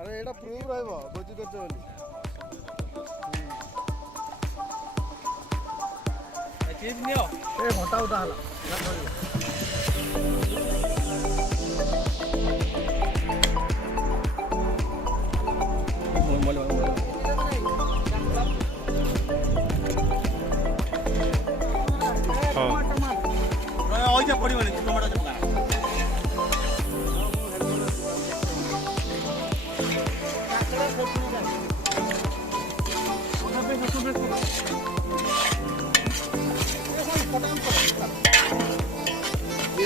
ଆରେ ଏଇଟା ପ୍ରୁଫ୍ ରହିବ ଭୋଜି କରୁଛ ବୋଲି। ଏ ଘଣ୍ଟା ଉଦା ହେଲା।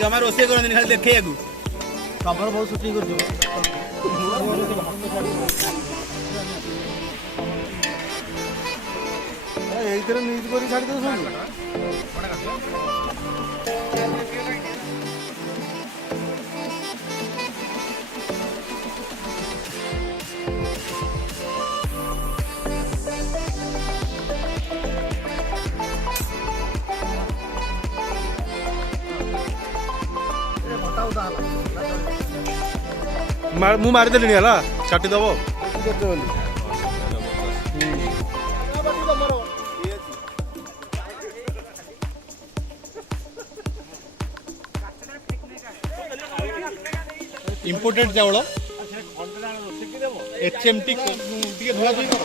जमा रोषे कर खाली देखे ଖବର ବହୁତ ସୁଟିଂ କରୁଛୁ। ଏଇଥିରେ ନ୍ୟୁଜ୍ କରି ଛାଡ଼ି ଦେଉଛନ୍ତି। ମୁଁ ମାରିଦେଲିଣି ହେଲା କାଟିଦେବ। ଇମ୍ପୋର୍ଟେଡ୍ ଚାଉଳ HMT ଟିକେ ଧୁଆଧୁଇ କର।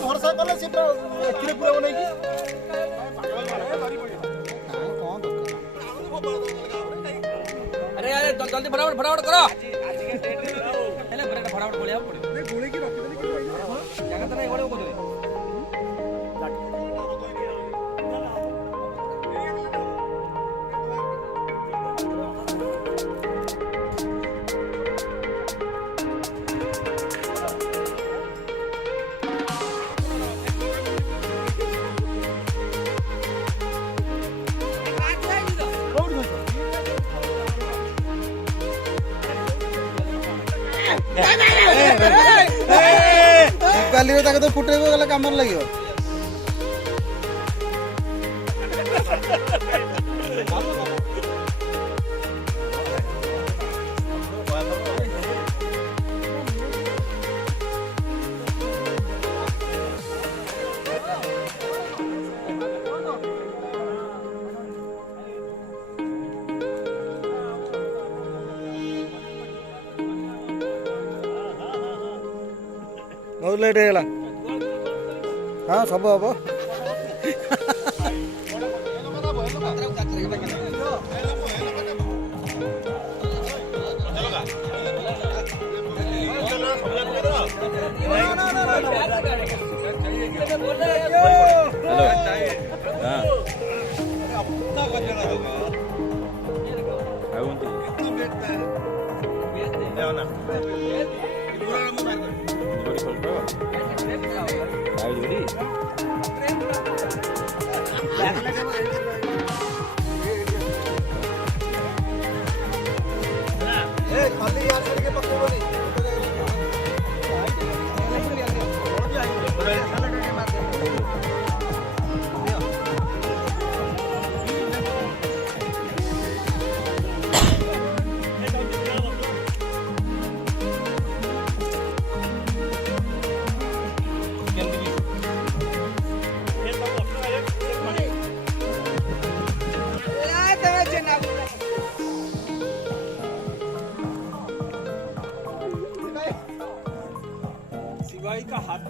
ଭରସା କଲେ ସେ ଏଥିରେ ପୁରା ବନେଇକି अरे अरे जल्दी फटाफट फटाफट करो हेले फटाफट फटाफट बोलिया पड़े ଗୋଳେଇକି ରଖିଦେଲି जगह तो नहीं बोले को दे କାଲିରେ ତାକୁ ତ ଫୁଟେଇବ ଗଲେ କାମରେ ଲାଗିବ। ବହୁତ ଲେଟ୍ ହେଇଗଲା। ହଁ ସବୁ ହବ। शिवाई का हाथ